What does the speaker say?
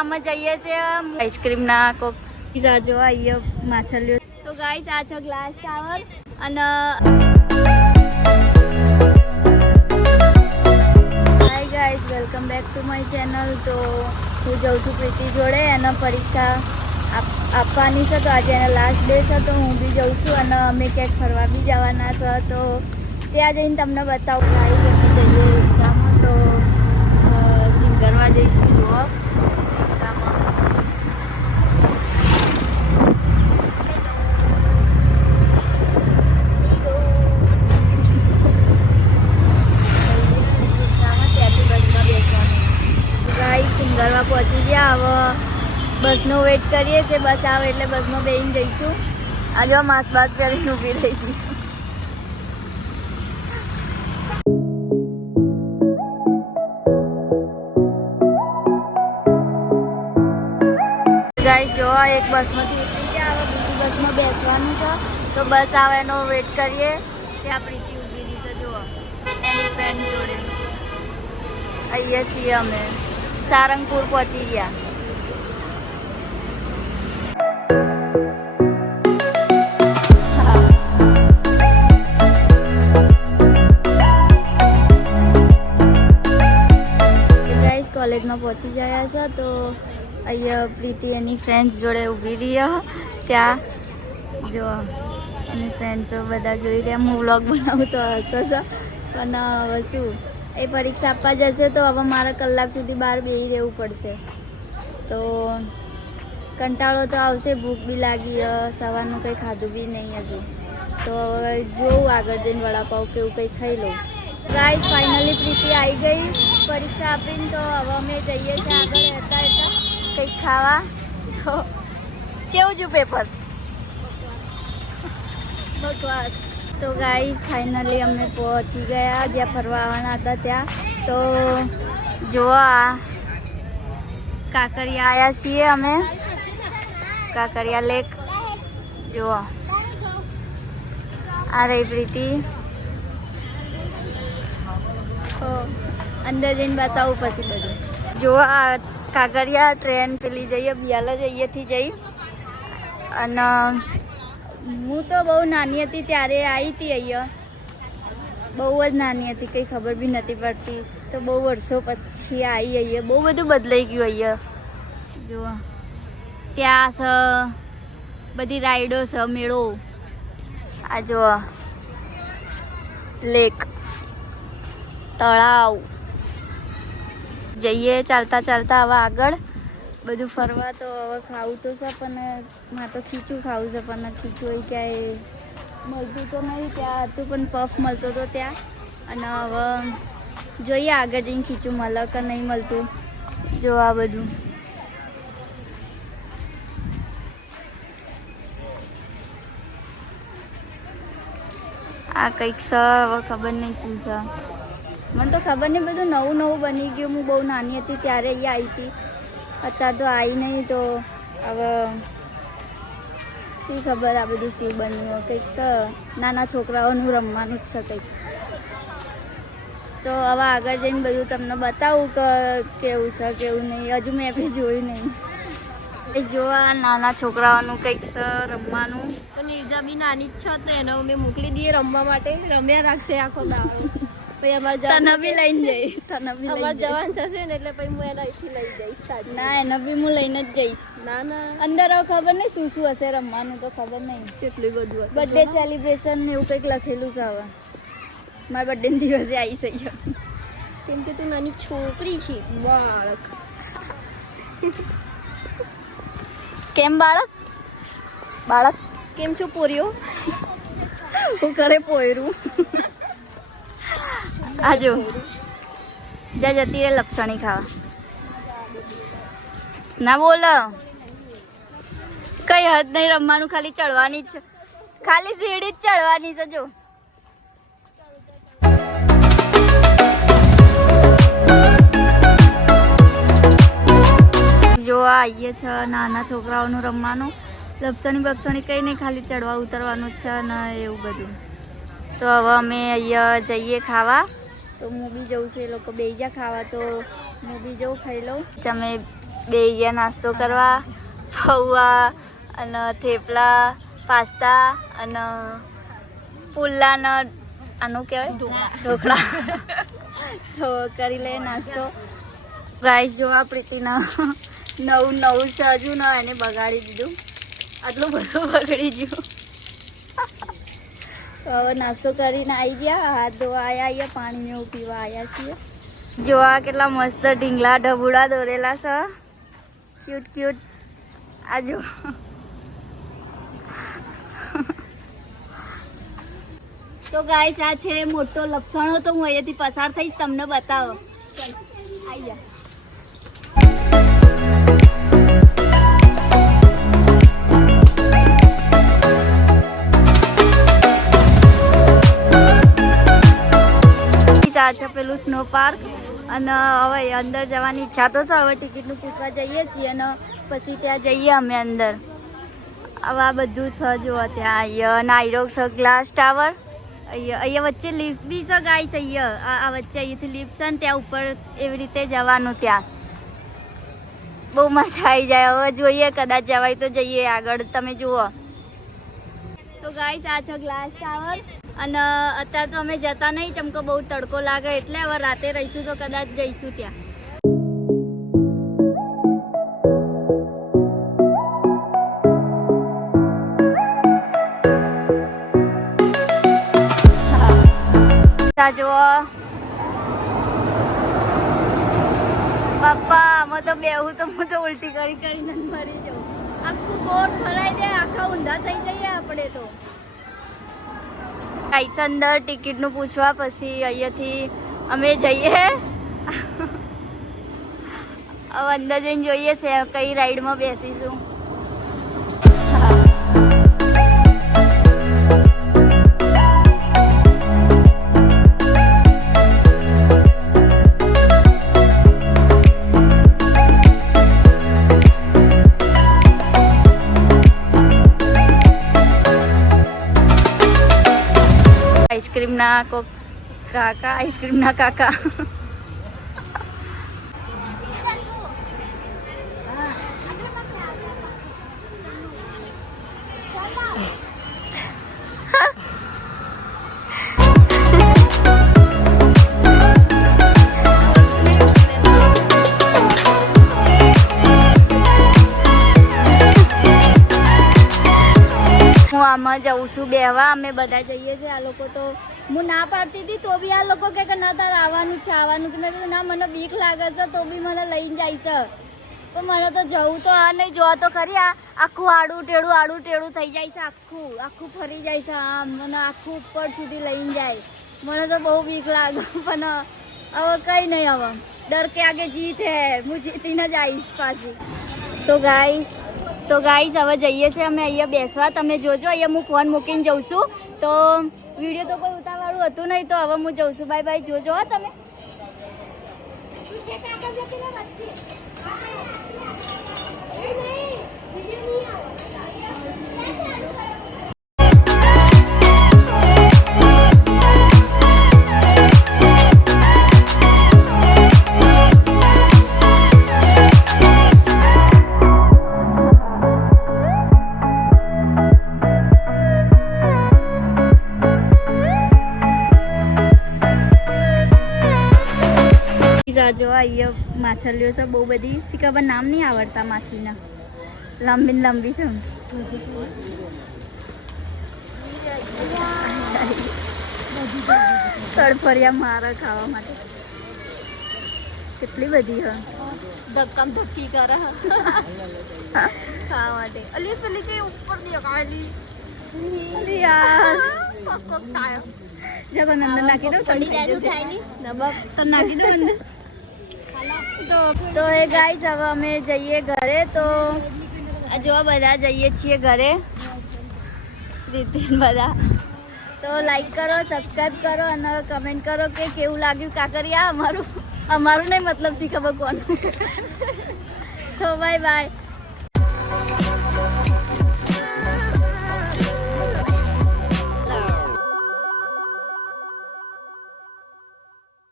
અમે જઈએ છીએ આઈસ્ક્રીમના કોક પીઝા જોવા અહીંયા માછલીઓ. તો ગાઈસ આ છે ગ્લાસ ટાવર અને hi guys welcome back to my channel. તો હું જાઉં છું પ્રીતિ જોડે અને પરીક્ષા આપવાની છે. તો આજે એના લાસ્ટ ડે છે તો હું બી જાઉં છું અને અમે ક્યાંક ફરવા બી જવાના છે. તો ત્યાં જઈને તમને બતાવું. ગાઈસ અમે જઈએ રિક્ષામાં તો સિંગરમાં જઈશું. જુઓ રિક્ષામાં સિંગરમાં પહોંચી ગયા. હવે બસનો વેઇટ કરીએ છીએ. બસ આવે એટલે બસમાં બેસીને જઈશું. આજે માસ્ક બાદ કરીને ઊભી રહી છે. ગાઈસ જો એક બસમાંથી ઉતરી ગયા. હવે બીજી બસમાં બેસવાનું છે તો બસ આવે એનો વેઇટ કરીએ. ત્યાં પ્રીતિ ઊભી રહી છે. જુઓ એની ફ્રેન્ડ જોડે. અહીંયા છીએ અમે સારંગપુર પહોંચી ગયા. કોલેજમાં પહોંચી ગયા છે તો અહીંયા પ્રીતિ એની ફ્રેન્ડ્સ જોડે ઊભી રહી. ત્યાં જો એની ફ્રેન્ડ્સો બધા જોઈ રહ્યા. હું વ્લોગ બનાવું તો હશે પણ હવે શું એ પરીક્ષા આપવા જશે તો હવે મારે કલાક સુધી બહાર બેસી રહેવું પડશે. તો કંટાળો તો આવશે. ભૂખ બી લાગી. સવારનું કંઈ ખાધું બી નહીં હજુ. તો હવે જોઉં આગળ જઈને વડાપાવ કે એવું કંઈ ખાઈ લઉં. ગાઈસ ફાઇનલી પ્રીતિ આવી ગઈ પરીક્ષા આપીને. તો હવે અમે જઈએ છીએ આગળ રહેતા કંઈક ખાવા. તો કેવું છું પેપર? બકવાસ. તો ગાઈસ ફાઇનલી અમે પહોંચી ગયા જ્યાં ફરવા આવવાના હતા ત્યાં. તો જુઓ આ કાંકરિયા આવ્યા છીએ અમે. કાંકરિયા લેક જુઓ. આ રહી પ્રીતિ. અંદર જઈને બતાવું પછી બધું. જુઓ આ કાંકરિયા ટ્રેન પેલી જઈએ બિયાલા જઈએથી જઈ. અને હું તો બહુ નાની હતી ત્યારે આવી હતી અહીંયા. બહુ જ નાની હતી. કંઈ ખબર બી નથી પડતી. તો બહુ વર્ષો પછી આવી અહીંયા. બહુ બધું બદલાઈ ગયું અહીંયા. જુઓ ત્યાં છે બધી રાઈડો છે. મેળો આ જુઓ લેક તળાવ. જઈએ ચાલતા ચાલતા હવે આગળ બધું ફરવા. તો હવે ખાવું તો છે પણ મારે તો ખીચું ખાવું છે પણ ખીચું હોય ક્યાંય મળતું તો નહીં. ત્યાં હતું પણ પફ મળતો હતો ત્યાં. અને હવે જોઈએ આગળ જઈને ખીચું મળે કે નહીં મળતું. જો આ બધું આ કંઈક છે. હવે ખબર નહીં શું છે. મને તો ખબર નહીં. બધું નવું નવું બની ગયું. હું બહુ નાની હતી ત્યારે અહીંયા આવી હતી. અત્યારે તો આવી નહીં. તો હવે શી ખબર આ બધું શું બન્યું. કંઈક છે નાના છોકરાઓનું રમવાનું જ છે કંઈક. તો હવે આગળ જઈને બધું તમને બતાવું કે કેવું છે કેવું નહીં. હજુ મેં બી જોયું નહીં. એ જોવા નાના છોકરાઓનું કંઈક છે રમવાનું. તો નિર્જા બી નાની જ છે તો એને અમે મોકલી દઈએ રમવા માટે. રમ્યા રાખશે આખો દાડો. પછી તને બી લઈને જઈ. તને બી અમારે જવાન થશે ને એટલે પછી હું એને અહીંથી લઈ જઈશ. સાચી ના એને બી હું લઈને જ જઈશ. ના ના અંદર હવે ખબર નહીં શું શું હશે રમવાનું. તો ખબર નહીં કેટલું બધું હશે. બર્થડે સેલિબ્રેશન ને એવું કંઈક લખેલું છે. હવે મારા બર્થડે દિવસે આવી છે કેમ કે તું નાની છોકરી છે. બાળક કેમ બાળક? બાળક કેમ છો પોરીઓ? હું કરે પોયરું. આજો જા જતી રે લપસણી ખાવા. ના બોલ કઈ હદ નહીં. રમવાનું ખાલી ચડવાની જ છે. ખાલી સીડી જ ચડવાની છે. જો જોવા આવીએ છે નાના છોકરાઓનું રમવાનું. લપસણી બપસણી કંઈ નહીં. ખાલી ચડવા ઉતરવાનું જ છે ને એવું બધું. તો હવે અમે અહીંયા જઈએ ખાવા. તો હું બી જઉં છું. એ લોકો બેસી જા ખાવા તો હું બી જઉં ખાઈ લઉં. અમે બે ગયા નાસ્તો કરવા. પૌવા અને થેપલા, પાસ્તા અને પુલ્લાનો આનું કહેવાય ઢોકળા. તો કરી લે નાસ્તો. ગાઈસ જો આ પ્રીતિના નવું છે હજુ ને એને બગાડી દીધું. આટલું બધું બગડી ગયું. તો હવે નાસ્તો કરીને આવી ગયા, હાથ ધોવા આવ્યા, પાણી ને એવું પીવા આવ્યા છીએ. જો આ કેટલા મસ્ત ઢીંગલા ઢબુડા દોરેલા છે, ક્યુટ ક્યુટ. આ જો તો ગાઈસ આ છે મોટો લપસણો. તો હું અહીંયાથી પસાર થઈશ, તમને બતાવો. આવી જા. આ છે પેલું સ્નો પાર્ક. અને હવે અંદર જવાની ઈચ્છા તો છે, હવે ટિકિટનું પૂછવા જઈએ છીએ અને પછી ત્યાં જઈએ અમે અંદર. હવે આ બધું છે જો ત્યાં. અહીંયા નાયરોક છે, ગ્લાસ ટાવર. અહીંયા વચ્ચે લિફ્ટ બી છે ગાઈસ. અહીંયા આ વચ્ચે અહીંયાથી લિફ્ટ છે ને ત્યાં ઉપર એવી રીતે જવાનું. ત્યાં બહુ મજા આવી જાય. હવે જોઈએ, કદાચ જવાય તો જઈએ આગળ. તમે જુઓ. તો ગાઈસ આ છે ગ્લાસ ટાવર. અને અત્યારે તો અમે જતા નહીં, ચમકો બહુ તડકો લાગે એટલે હવે રાતે રહીશું તો કદાચ જઈશું ત્યાં. જુઓ પપ્પા, આમાં તો બેહું તો હું તો ઉલટી કરીને મરી જાઉં. આખું બોટ ફરાઈ જાય, આખા ઊંધા થઈ જઈએ આપણે તો. ગાઈસ અંદર ટિકિટનું પૂછવા પછી અહીંયાથી અમે જઈએ. હવે અંદર જઈને જોઈએ છે કઈ રાઈડમાં બેસીશું. આઈસ્ક્રીમના કાકા, આઈસ્ક્રીમના કાકા. હું આમાં જઉં છું બેહવા. અમે બધા જઈએ છીએ. આ લોકો તો હું ના પાડતી હતી તો બી આ લોકો કે ના તારે આવવાનું છે, આવવાનું છે. મેં કીધું ના, મને બીક લાગે છે તો બી મને લઈને જાય છે. તો મને તો જવું તો આ નહીં. જોવા તો ખરી, આ આખું આડું ટેડું થઈ જાય છે. આખું ફરી જાય છે. આમ મને આખું ઉપર સુધી લઈને જાય. મને તો બહુ બીક લાગે. પણ હવે કંઈ નહીં, હવે ડર કે આગે જીત હે, હું જીતીને જ આવીશ પાછી. તો ગાઈસ હવે જઈએ છીએ અમે અહીંયા બેસવા. તમે જોજો, અહીંયા હું ફોન મૂકીને જઉં છું. તો વિડીયો તો કોઈ ઉતારવાનું હતું નહીં, તો હવે હું જઉં છું. Bye bye. જોજો હો તમે. જો અહીંયા માછલીઓ છે બહુ બધી. ખબર નામ નહીં આવડતા માછલીના. લાંબી છે. તડફડિયા મારે ખાવા માટે. કેટલી બધી હ. ધક્કમ ધક્કી કરે ખાવા માટે. અલી પેલી જે ઉપર દેખાયેલી યાર. થાય જગન અંદર નાખી દઉં. પડી જાય તો થાય નહીં. દબક તો નાખી દઉં અંદર. તો એ ગાઈસ હવે અમે જઈએ ઘરે. તો જો બધા જઈએ છીએ ઘરે, રીતિન બધા. તો લાઈક કરો, સબસ્ક્રાઈબ કરો અને કમેન્ટ કરો કે કેવું લાગ્યું કાંકરિયા. અમારું નહીં, મતલબ શી ખબર કોનું. તો બાય બાય.